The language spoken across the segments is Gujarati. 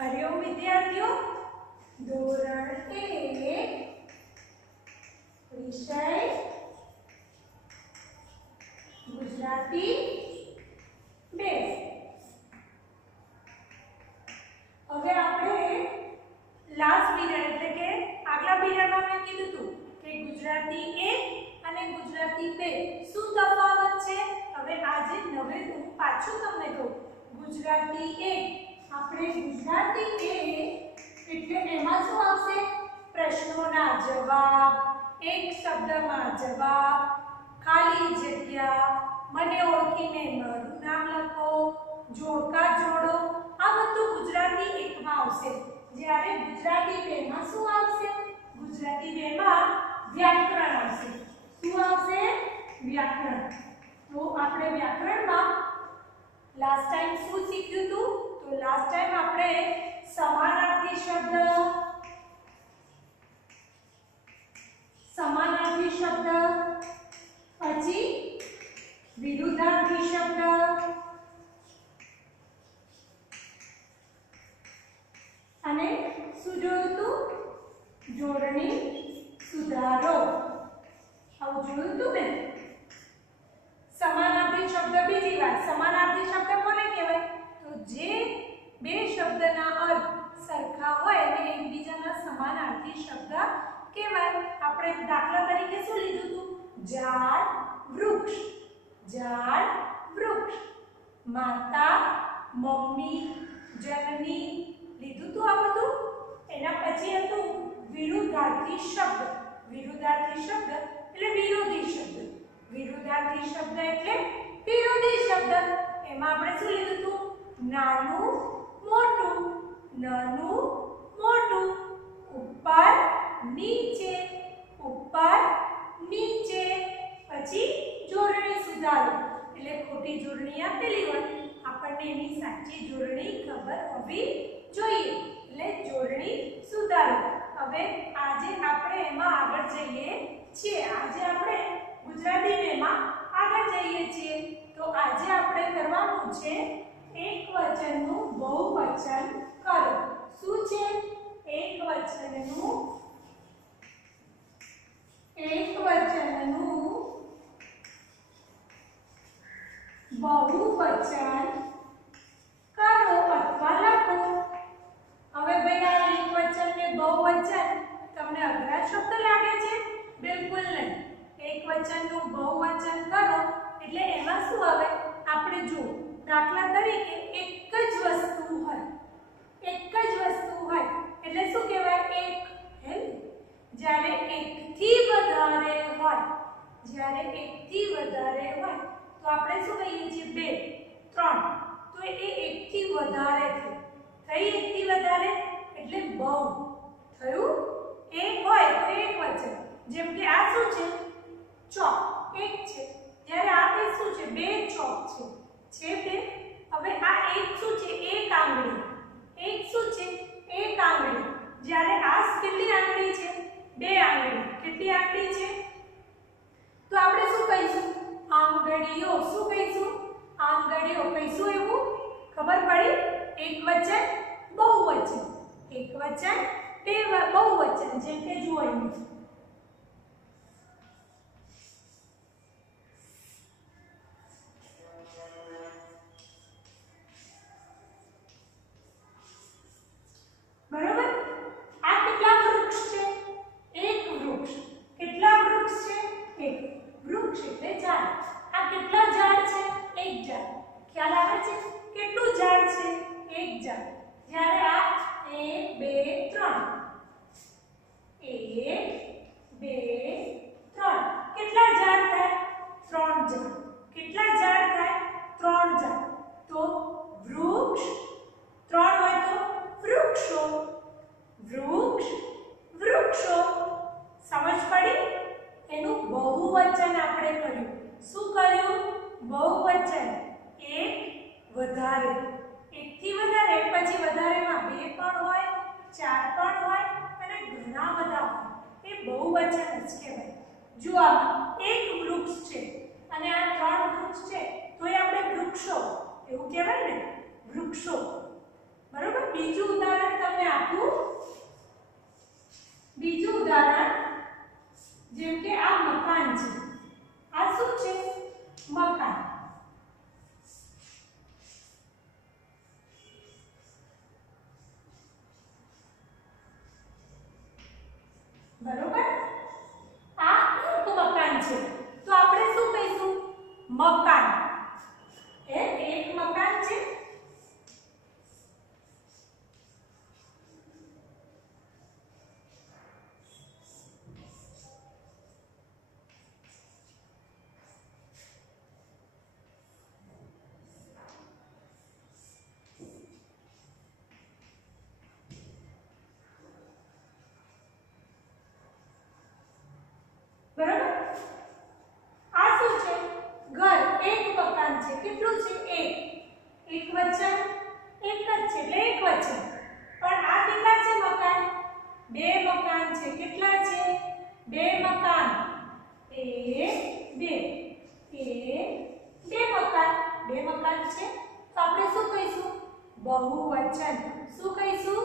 હરિઓમ વિદ્યાર્થીઓ, ધોરણ 1 વિષય ગુજરાતી 2। હવે આપણે લાસ્ટ પીરિયડ એટલે કે આગલા પીરિયડમાં મેં કીધું હતું કે ગુજરાતી 1 અને ગુજરાતી 2 શું તફાવત છે। હવે આજે નવે હું પાછું તમને કહું, ગુજરાતી 1 આપણે ગુજરાતી 1 એટલે એમાં શું આવશે? પ્રશ્નોના જવાબ, એક શબ્દમાં જવાબ, ખાલી જગ્યા, મને ઓળખીને મારું નામ લખો, જોડકા જોડો, આ બધું ગુજરાતી 1 માં આવશે। જ્યારે ગુજરાતી 2 માં શું આવશે? ગુજરાતી 2 માં વ્યાકરણ આવશે। શું આવશે? વ્યાકરણ। તો આપણે વ્યાકરણમાં લાસ્ટ ટાઈમ શું શીખ્યું હતું? તો લાસ્ટ ટાઈમ આપણે સમાનાર્થી શબ્દ, પછી વિરુદ્ધાર્થી શબ્દ અને શું જોયું હતું? જોડણી સુધારો, આવું જોયું હતું ને। સમાનાર્થી શબ્દ બીજી વાર, સમાનાર્થી શબ્દ કોને કહેવાય? તો જે બે શબ્દના અર્થ સરખા હોય અને એકબીજાના સમાનાર્થી શબ્દ કહેવાય। આપણે દાખલા તરીકે શું લીધું હતું? ઝાડ, વૃક્ષ, ઝાડ, વૃક્ષ, માતા, મમ્મી, જનની લીધું હતું આ બધું। એના પછી હતું વિરુદ્ધાર્થી શબ્દ। વિરુદ્ધાર્થી શબ્દ એટલે વિરોધી શબ્દ, વિરુદ્ધાર્થી શબ્દ એટલે વિરોધી શબ્દ। એમાં આપણે શું લીધું હતું? નાનું, મોટું, નાનું, મોટું, ઉપર, નીચે, ઉપર, નીચે, પછી જોડણી સુધારો એટલે ખોટી જોડણી આપેલી હોય આપણને એની સાચી જોડણી ખબર હોવી જોઈએ, એટલે જોડણી સુધારો। હવે આજે આપણે એમાં આગળ જઈએ છીએ। આજે આપણે ગુજરાતી 2 માં આગળ જઈએ છીએ। તો આજે આપણે કરવાનું છે એકવચનનું બહુવચન કરો। શું છે? એકવચનનું બહુવચન કરો અથવા લખો। હવે ભાઈ આ એકવચન ને બહુવચન તમને અઘરા શબ્દ લાગે છે? બિલકુલ નહીં। એકવચનનું બહુવચન કરો એટલે એમાં શું આવે? આપણે જો દાખલા તરીકે એક જ વસ્તુ હોય, એક જ વસ્તુ હોય એટલે શું કહેવાય? એક, હે? જ્યારે એકથી વધારે હોય, જ્યારે એકથી વધારે હોય તો આપણે શું કહીએ છીએ? 2, 3, તો એ એકથી વધારે થઈ, એકથી વધારે એટલે બહુ થયું। એક હોય તો એકવચન, જેમ કે આ શું છે? ચોક, એક છે, જ્યારે આ બે શું છે? 2 ચોક છે બે। હવે આ એક શું છે? એક આંગળી, એક શું છે? એક આંગળી, જ્યારે આ કેટલી આંગળી છે? 2 આંગળી, કેટલી આંગળી છે? તો આપણે શું કહીશું? આંગળીઓ। શું કહીશું? આંગળીઓ કહીશું। એવું ખબર પડી? એકવચન, બહુવચન, એકવચન, બહુવચન, જેમ કે જુઓ અહીં બરોબર। આ કેટલા વૃક્ષ છે? એક વૃક્ષ। કેટલા વૃક્ષ છે? એક। વૃક્ષ એટલે ઝાડ। આ કેટલા ઝાડ છે? એક ઝાડ। ખ્યાલ આવે છે? કેટલું ઝાડ છે? એક ઝાડ। જ્યારે આ 1 2 3, 1 2 3, કેટલા ઝાડ થાય? 3 ઝાડ। કેટલા ઝાડ થાય? 3 ઝાડ। તો વૃક્ષ 3 હોય તો વૃક્ષો, વૃક્ષ, વૃક્ષો। સમજ પડી? એનું બહુવચન આપણે કર્યું। શું કર્યું? બહુવચન। એક વધારે, એકથી વધારે, પછી વધારેમાં 2 પણ હોય, 4 પણ હોય અને ઘણા બધા હોય, એ બહુવચન જ કહેવાય। જો આમાં એક વૃક્ષ છે અને આ 3 વૃક્ષ છે તો એ આપણે વૃક્ષો એવું કહેવાય ને, વૃક્ષો। બરોબર. બીજું ઉદાહરણ તમને આપું. બીજું ઉદાહરણ જેમ કે આ મકાન છે. આ શું છે? મકાન. બરોબર. આ એક મકાન છે તો આપણે શું કહીશું? મકાન. એક મકાન છે. બરાબર. આ શું છે? ઘર. એક મકાન છે. કેટલું છે? એક. એક વચન એક જ છે એટલે એક વચન. પણ આ કેટલા છે મકાન? બે મકાન છે. કેટલા છે? બે મકાન. એક બે. એક બે મકાન. બે મકાન છે તો આપણે શું કહીશું? બહુવચન. શું કહીશું?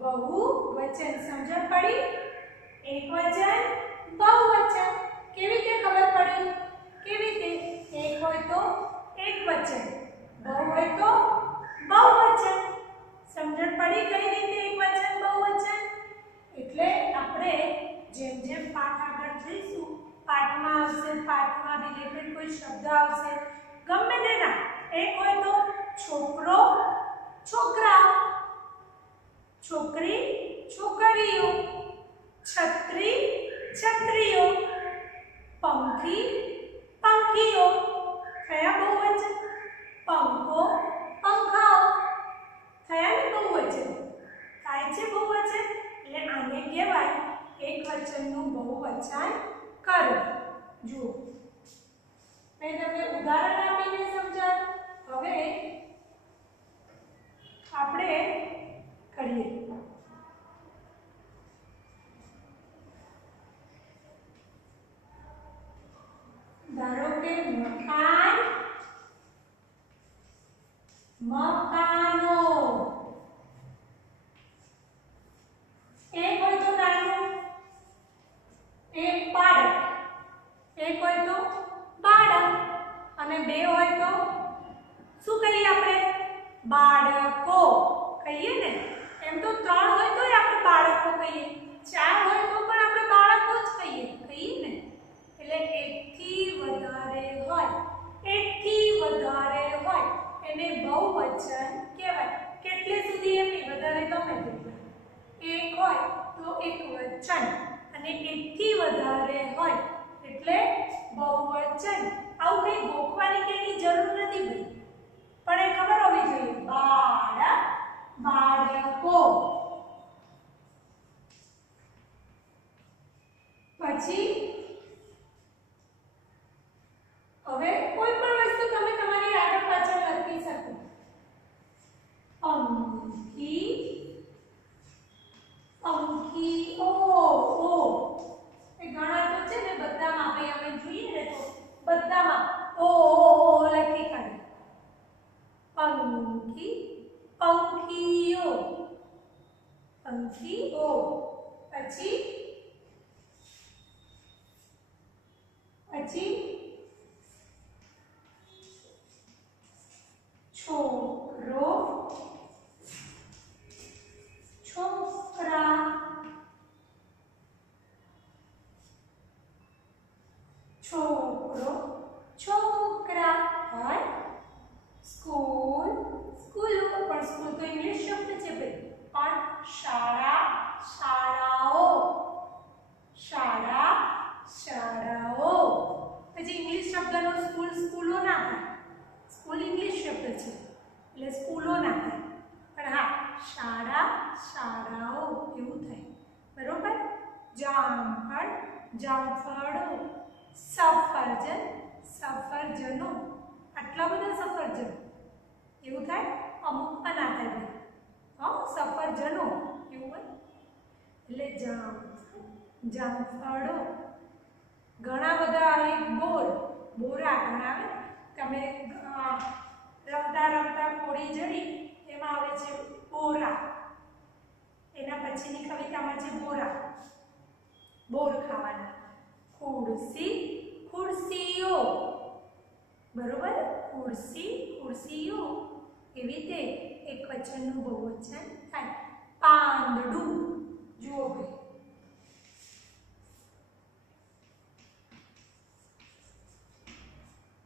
બહુવચન. સમજણ પડી? એક વચન બહુવચન. કેવી રીતે ખબર પડી? કેવી રીતે? એક હોય તો એક વચન, બહુ હોય તો બહુવચન. સમજણ પડી કઈ રીતે એક વચન બહુવચન? એટલે આપણે જેમ જેમ પાઠ આગળ જઈશું પાઠમાં આવશે, પાઠમાં રિલેટેડ કોઈ શબ્દ આવશે ગમે તેના. એક હોય તો છોકરો છોકરા, છોકરી છોકરીઓ, છત્રી છત્રીઓ, પંખી પંખીઓ. કયા બહુવચન? પંખો પંખાઓ. થયા ને બહુવચન? થાય છે બહુવચન. એટલે આને કહેવાય એક વચનનું બહુવચન કરવું. જુઓ મેં તમને ઉદાહરણ આપીને સમજાવ્યું. હવે આપણે કરીએ. ધારો કે મકાન મકાનો. એક હોય તો નાનું, એક બાળક. એક હોય તો બાળક અને બે હોય તો શું કહીએ આપણે? બાળકો કહીએ ને. એમ તો ત્રણ હોય તોય આપણે બાળકો કહીએ, ચાર હોય તો પણ આપણે બાળકો જ કહીએ ને. એટલે એકથી વધારે હોય, એકથી વધારે હોય એને બહુવચન કહેવાય. કેટલે સુધી એમની વધારે ગમે તેટલા. એક હોય તો એક વચન અને એકથી વધારે હોય એટલે બહુવચન. આવું કઈ ગોખવાની કે એની જરૂર નથી ભાઈ, પણ એ ખબર હોવી જોઈએ. બાળક બાળકો. પછી હવે કોઈ પણ વસ્તુ તમે તમારી આગળ પાછળ લખી શકો. પંખી પંખીઓ. ઓ એ ઘણા તો છે ને બધામાં ભાઈ અમે જોઈએ ને તો બધામાં ઓ લખી કાઢે. પંખી પંખીઓ પંખીઓ. પછી પછી છોકરો છોકરા, છોકરો છોકરા. હોય સ્કૂલ સ્કૂલો. પણ સ્કૂલ તો ઇંગ્લિશ શબ્દ છે ભાઈ. પણ શાળા શાળાઓ, શાળા શાળાઓ. પછી ઇંગ્લિશ શબ્દનો સ્કૂલ સ્કૂલો ના થાય. સ્કૂલ ઇંગ્લિશ શબ્દ છે એટલે સ્કૂલો ના થાય. પણ હા શાળા શાળાઓ એવું થાય. બરોબર. જામફળ જામફળો, સફરજન સફરજનો. આટલા બધા સફરજન એવું થાય. અમુકમાં ના થાય. હા સફરજનો એવું હોય. એટલે જામફળો. ઘણા બધા. એક બોર બોરા ઘણા આવે. તમે રમતા રમતા કોળી જડી એમાં આવે છે બોર. ખુરશી, ખુરશીઓ. એવી રીતે એકવચનનું બહુવચન થાય. પાંદડું. જુઓ ભાઈ,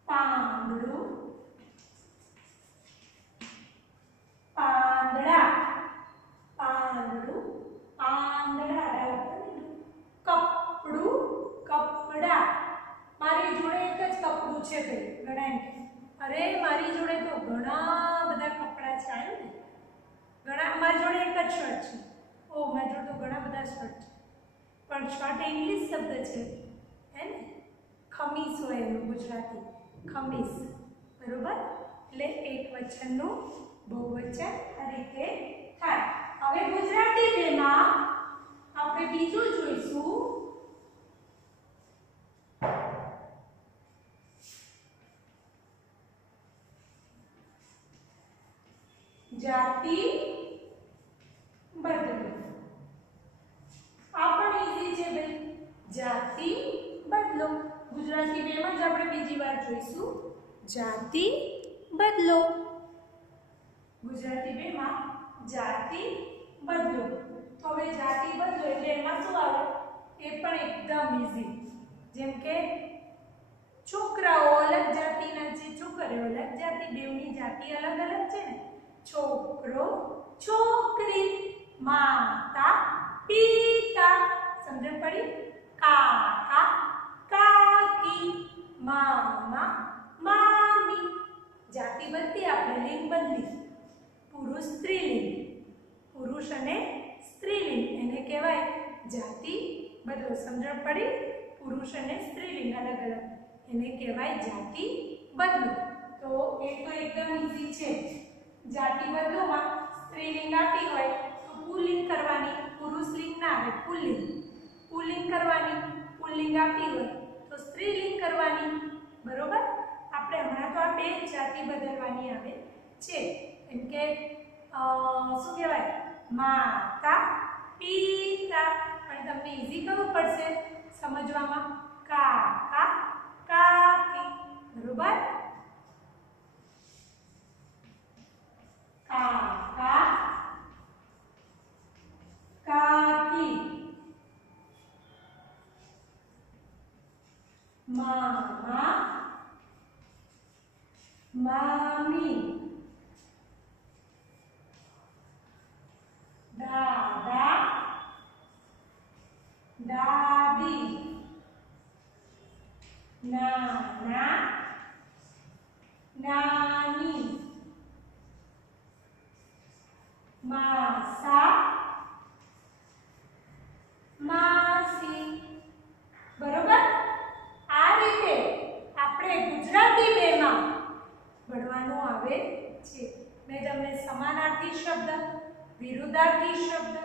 પાંદડું, પાંદડા, પાંદડું, પાંદડા. કપડું, કપડા. મારી જોડે એક જ કપડું છે ભાઈ. ઘણા અરે મારી જોડે તો ઘણા બધા કપડા છે. આવ્યું ને, ઘણા. મારી જોડે એક જ શર્ટ છે. ઓ, મારી જોડે તો ઘણા બધા શર્ટ છે. પણ શર્ટ ઇંગ્લિશ શબ્દ છે, હે ને? ખમીસ હોય એનું ગુજરાતી, ખમીસ. બરોબર? એટલે એકવચનનું બહુવચન આ રીતે થાય. હવે ગુજરાતી બેમાં આપણે બીજું જોઈશું. જાતિ બદલો. આ પણ ઈઝી છે ભાઈ. જાતિ બદલો. ગુજરાતી બેમાં જ આપણે બીજી વાર જોઈશું. જાતિ બદલો. ગુજરાતી બેમાં જાતિ બદલો. તો હવે જાતિ બદલો એટલે એમાં શું આવે? એ પણ એકદમ ઈઝી. જેમ કે છોકરાઓ અલગ જાતિના છે, છોકરીઓ અલગ જાતિ. બેવની જાતિ અલગ અલગ છે ને. છોકરો, છોકરી, માતા, પિતા. સમજણ પડી? કાકા, કાકી, મામા, મામી. જાતિ બદલી આપણે, લિંગ બદલી. પુરુષ, સ્ત્રીલિંગ. પુરુષ અને સ્ત્રીલિંગ એને કહેવાય જાતિ બદલો. સમજણ પડી? પુરુષ અને સ્ત્રીલિંગ અલગ અલગ એને કહેવાય જાતિ બદલો. તો એ તો એકદમ ઈઝી છે. જાતિ બદલોમાં સ્ત્રીલિંગ આપી હોય તો પુલ્લિંગ કરવાની, પુરુષલિંગ ના આવે, પુલ્લિંગ. પુલ્લિંગ કરવાની, પુલ્લિંગ આપી હોય તો સ્ત્રીલિંગ કરવાની. બરોબર? આપણે હમણાં તો આ બે જાતિ બદલવાની આવે છે. એમ કે શું કહેવાય? માતા, પિતા. પણ તમને ઈઝી કરવું પડશે સમજવામાં. કાકા, કાકી. બરોબર? કાકા, કાકી, મામા, મામી, દાદા, દાદી, નાના, નાની, માસા, માસી. બરોબર? આ રીતે આપણે ગુજરાતી બેમાં ભણવાનું આવે છે. મેં તમને સમાનાર્થી શબ્દ, વિરુદ્ધાર્થી શબ્દ,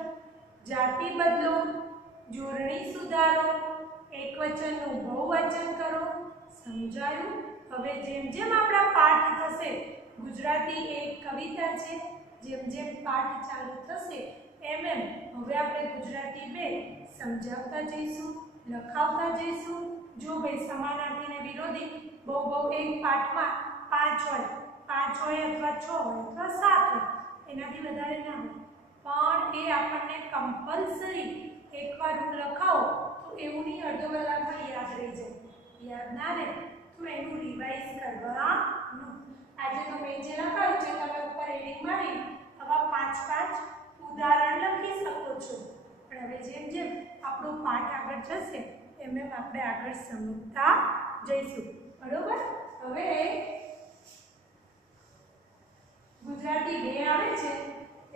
જાતિ બદલો, જોડણી સુધારો, એકવચનનું બહુવચન કરો સમજાયું. હવે જેમ જેમ આપણા પાઠ થશે, ગુજરાતી એક કવિતા છે, જેમ જેમ પાઠ ચાલુ થશે એમ એમ હવે આપણે ગુજરાતી બે સમજાવતા જઈશું, લખાવતા જઈશું. જો ભાઈ સમાનાર્થી ને વિરોધી બહુ એક પાઠમાં 5 હોય, 5 હોય અથવા 6 હોય અથવા 7 હોય, એનાથી વધારે ના હોય. પણ એ આપણને કમ્પલસરી એકવાર હું લખાવો તો એવું નહીં અડધો કલાકમાં યાદ રહી જાય. યાદ ના રહે તો એનું રિવાઇઝ કરવાનું. આજે તો મેં જે લખાવ્યું છે તમે ઉપર હેડિંગ મારી આવા 5 ઉદાહરણ લખી શકો છો. પણ હવે જેમ જેમ આપણો પાઠ આગળ જશે એમ એમ આપણે આગળ સમજતા જઈશું. બરોબર? હવે ગુજરાતી 2 આવે છે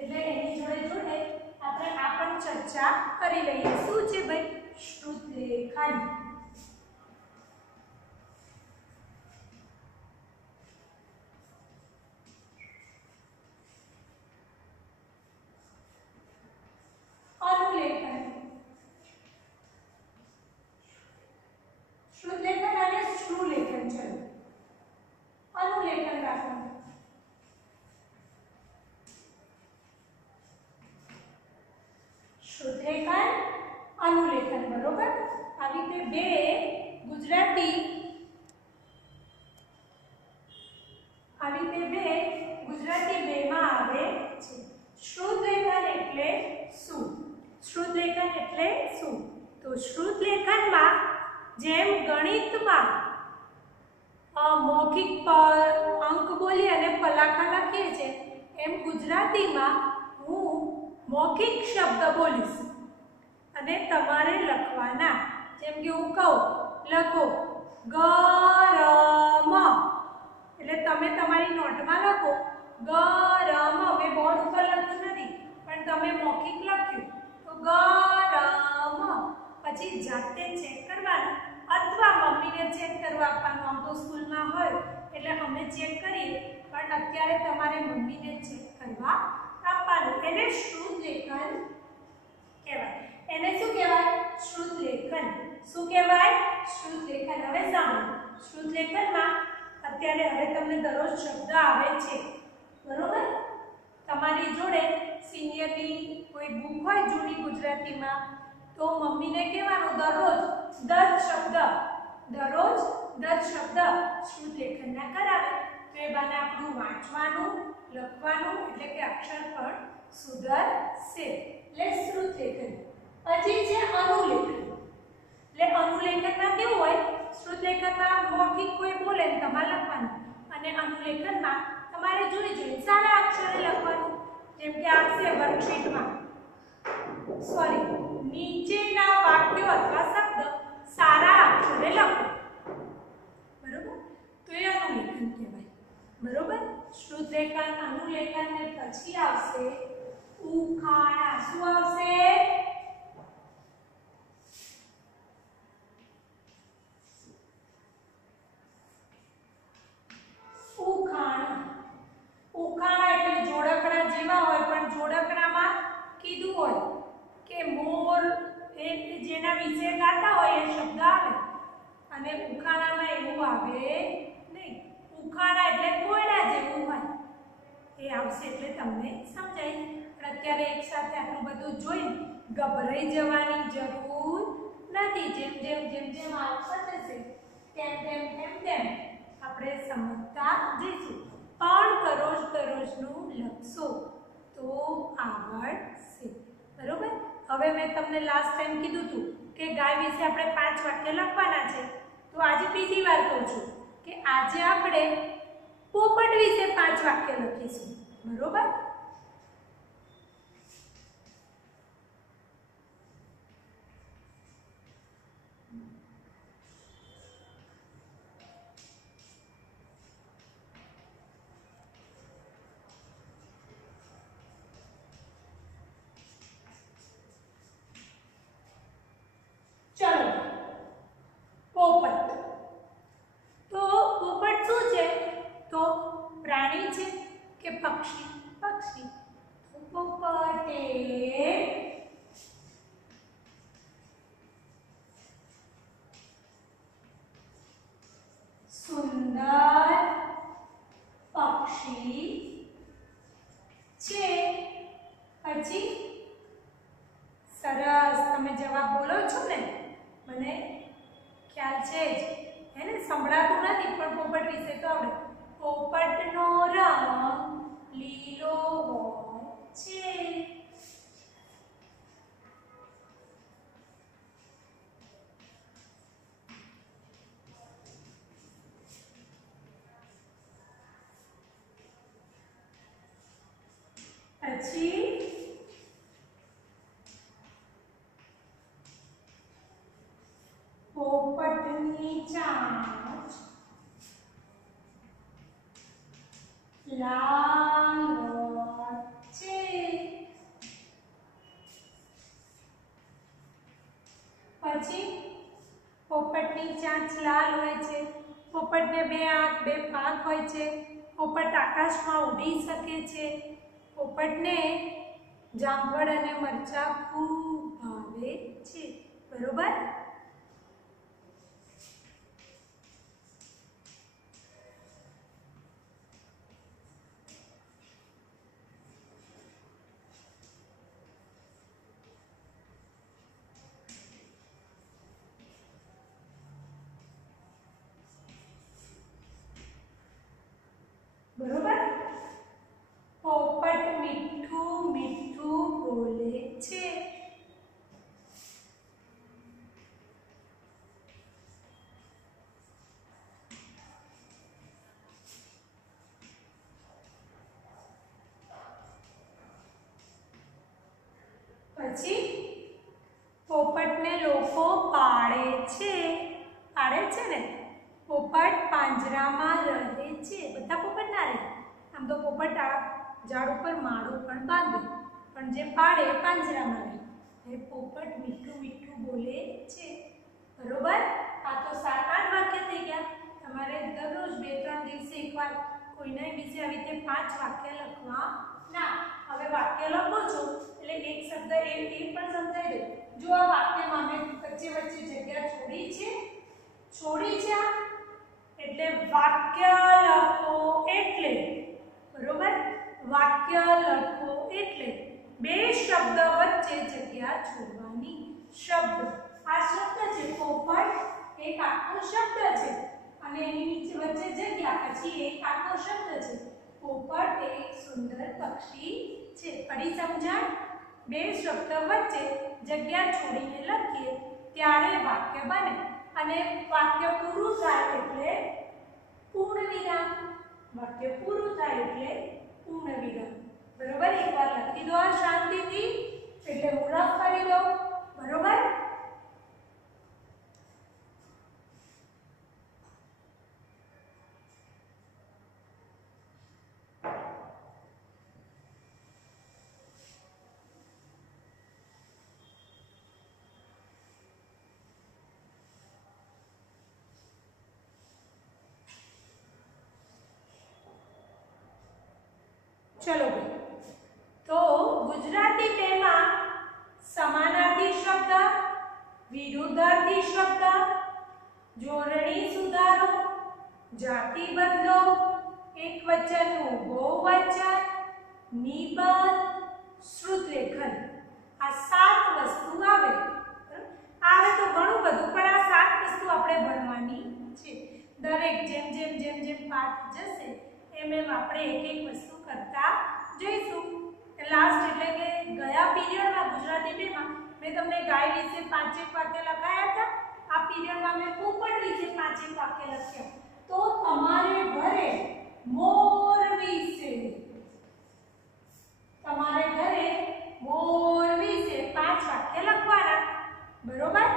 એટલે એની જોડે જોડે આપણે આ પણ ચર્ચા કરી લઈએ. શું છે ભાઈ? શ્રુતલેખન. અનુલેખન. શ્રુતલેખન અને શ્રુલેખન છે. અનુલેખન રાખવાનું. શ્રુતલેખન, અનુલેખન. બરોબર? આવી રીતે 2 બેમાં આવે છે. શ્રુત લેખન એટલે શું? શ્રુત લેખન એટલે શું? તો શ્રુત લેખનમાં જેમ ગણિતમાં મૌખિક પર અંક બોલી અને ફલાખા લખીએ છીએ એમ ગુજરાતીમાં હું મૌખિક શબ્દ બોલીશ અને તમારે લખવાના. જેમ કે હું કહું લખો ગરમ, એટલે તમે તમારી નોટમાં લખો ગરમ. મેં બોર્ડ ઉપર લખ્યું નથી પણ તમે મૌખિક લખ્યું તો ગરમ. પછી જાતે ચેક કરવાનું અથવા મમ્મીને ચેક કરવા આપવાનું. આમ તો સ્કૂલમાં હોય એટલે અમે ચેક કરીએ પણ અત્યારે તમારે મમ્મીને ચેક કરવા આપવાનું. એને શ્રુત લેખન કહેવાય. એને શું કહેવાય? શ્રુત લેખન. શું કહેવાય? શ્રુત લેખન. હવે સાંભળો, શ્રુત લેખનમાં અત્યારે હવે તમને દરરોજ શબ્દ આવે છે, બરોબર? તમારી જોડે સિનિયરની કોઈ બુક હોય જૂની ગુજરાતીમાં તો મમ્મીને કહેવાનું દરરોજ 10 શબ્દ શ્રુત લેખનના કરાવે. તો એ બાને આપણું વાંચવાનું લખવાનું એટલે કે અક્ષર પણ સુધરશે. એટલે શ્રુત લેખન. પછી છે અનુલેખન. એટલે અનુલેખનમાં કેવું હોય? શ્રુત લેખનમાં મૌખિક કોઈ બોલે ને તમારે લખવાનું અને અનુલેખનમાં તમારે જોઈ સારા અક્ષરે લખવાનું. જેમ કે આપશે વર્કશીટમાં નીચેના વાક્યો અથવા શબ્દ સારા અક્ષરે લખો, બરોબર? તો એ અનુલેખન કહેવાય, બરોબર? શ્રુત લેખન, અનુલેખન ને પછી આવશે ઉખાણા. શું આવશે? ઉખાણા એટલે જોડકણા જેવા હોય પણ જોડકણામાં કીધું હોય કે મોર એ જેના વિશે ગાતા હોય એ શબ્દ આવે અને ઉખાણામાં એવું આવે નહીં. ઉખાણા એટલે કોયડા જેવું હોય એ આવશે એટલે તમને સમજાય. પણ અત્યારે એક સાથે આટલું બધું જોઈને ગભરાઈ જવાની જરૂર નથી. જેમ જેમ આવશે તેમ આપણે સમજતા જઈશું. પણ દરરોજનું લખશો તો આવડશે, બરોબર? હવે મેં તમને લાસ્ટ ટાઈમ કીધું હતું કે ગાય વિશે આપણે 5 વાક્ય લખવાના છે. તો આજે બીજી વાર કહું છું કે આજે આપણે પોપટ વિશે 5 વાક્ય લખીશું, બરોબર? પોપટ. તો પોપટ શું છે? તો પ્રાણી છે કે પક્ષી? પક્ષી. પોપટે સુંદર પક્ષી છે. પછી સરસ. તમે જવાબ બોલો છો ને? મને ખ્યાલ છે જ, એને સંભળાતું નથી પણ પોપટ વિશે તો આવડે. પોપટનો રંગ લીલો હોય છે. પછી પોપટની ચાંચ લાલ છે. પછી પોપટની ચાંચ લાલ હોય છે. પોપટને 2 આંખ 2 પાંખ હોય છે. પોપટ આકાશમાં ઉડી શકે છે. પોપટને જાંબળ અને મરચાં ખૂબ ભાવે છે, બરોબર? બરોબર? પછી પોપટને લોકો પાળે છે ને, પોપટ પાંજરામાં રહે છે। બધા પોપટ ના રહે, આમ તો પોપટ આ ઝાડ ઉપર માળો પણ બાંધે, પણ જે પાળે પાંજરામાં રહે। એ પોપટ મીઠું મીઠું બોલે છે, બરોબર। આ તો 7-8 વાક્ય થઈ ગયા। તમારે દરરોજ 2-3 દિવસે એકવાર કોઈના વિશે આવી રીતે 5 વાક્ય લખવાના। હવે વાક્ય લખો છો એટલે એક શબ્દ એ પણ સમજાઈ દો। જો આ વાક્યમાં મેં વચ્ચે જગ્યા છોડી છે એટલે વાક્ય લખો એટલે, બરોબર। વાક્ય લખો એટલે બે શબ્દ વચ્ચે જગ્યા છોડવાની। શબ્દ, આ શબ્દ છે પોપટ, એક આખો શબ્દ છે અને એની નીચે વચ્ચે જગ્યા, પછી એક આખો શબ્દ છે। પોપટ એક સુંદર પક્ષી છે। ફરી સમજાય? બે શબ્દ વચ્ચે જગ્યા છોડીને લખીએ ત્યારે વાક્ય બને અને વાક્ય પૂરું થાય એટલે પૂર્ણ વિરામ। વાક્ય પૂરું થાય એટલે પૂર્ણ વિરામ, બરોબર। એકવાર લખી દો આ શાંતિથી, એટલે હું રફ કરી દઉં, બરોબર। चलो तो गुजराती में समानार्थी शब्द, विरुद्धार्थी शब्द, जोड़णी सुधारो, जाति बदलो, एकवचन बहुवचन, निबंध, श्रुत लेखन, आ 7 वस्तु आवे तो घणुं बधुं, पण आ 7 वस्तु आपणे भणवानी छे। दरेक जेम जेम जेम जेम पाठ जशे एम एम आपणे एक एक वस्तु करता जईशुं। लास्ट એટલે કે ગયા પીરિયડમાં ગુજરાતી 2 માં મેં તમને ગાય વિશે 5 વાક્ય લખાયા હતા। આ પીરિયડમાં મેં પોપટ વિશે 5 વાક્ય લખ્યા। તો તમારે ઘરે મોર વિશે 5 વાક્ય લખવાના, બરોબર।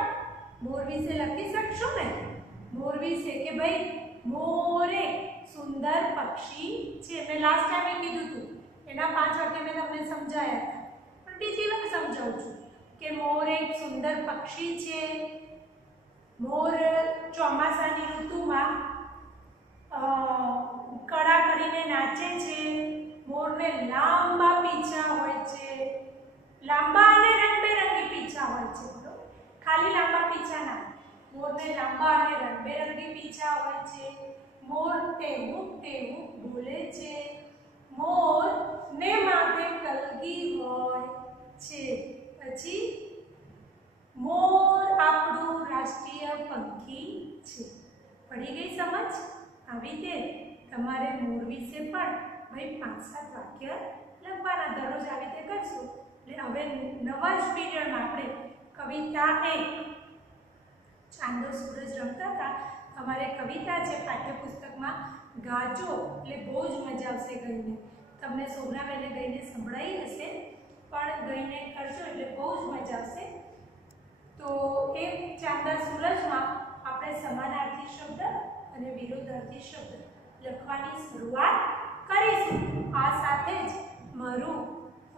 મોર વિશે લખી શકશો ને? મોર વિશે કે ભાઈ મોર એક સુંદર પક્ષી છે। મેં લાસ્ટ ટાઈમે કીધું હતું, એના 5 વાક્ય મેં તમને સમજાયા હતા, પણ બીજી વાર સમજાવું છું કે મોર એક સુંદર પક્ષી છે। મોર ચોમાસાની ઋતુમાં કળા કરીને નાચે છે। મોરને લાંબા પીછા હોય છે, લાંબા અને રંગબેરંગી પીછા હોય છે, બરોબર। ખાલી લાંબા પીછા ના, મોરને લાંબા અને રંગબેરંગી પીછા હોય છે। मोर टेवुक टेवुक बोले छे। मोर ने माथे कलगी होय छे। પછી મોર આપણું રાષ્ટ્રીય પંખી છે। પડી ગઈ સમજ? આવી રીતે તમારે મોર વિશે પણ ભાઈ 5-7 વાક્ય લખવાના। દરરોજ આવી રીતે કરશો એટલે હવે નવા જ પીરિયડમાં આપણે કવિતા 1 ચાંદો સૂરજ રમતા હતા। हमारे कविता है पाठ्यपुस्तक में गाजो એટલે બહુ જ મજા આવશે ગઈને। તમને સોગના વેલે ગઈને સંભળાઈ હશે, પણ ગઈને કરજો એટલે બહુ જ મજા આવશે। તો એ ચાંદા સૂરજમાં આપણે સમાનાર્થી શબ્દ અને વિરુદ્ધાર્થી શબ્દ લખવાની શરૂઆત કરીશું। આ સાથે જ મારું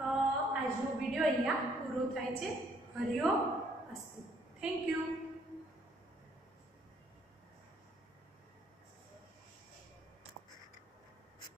આજનો વિડિયો અહીંયા પૂરો થાય છે। હરિ ઓમ અસ્તુ। Thank you.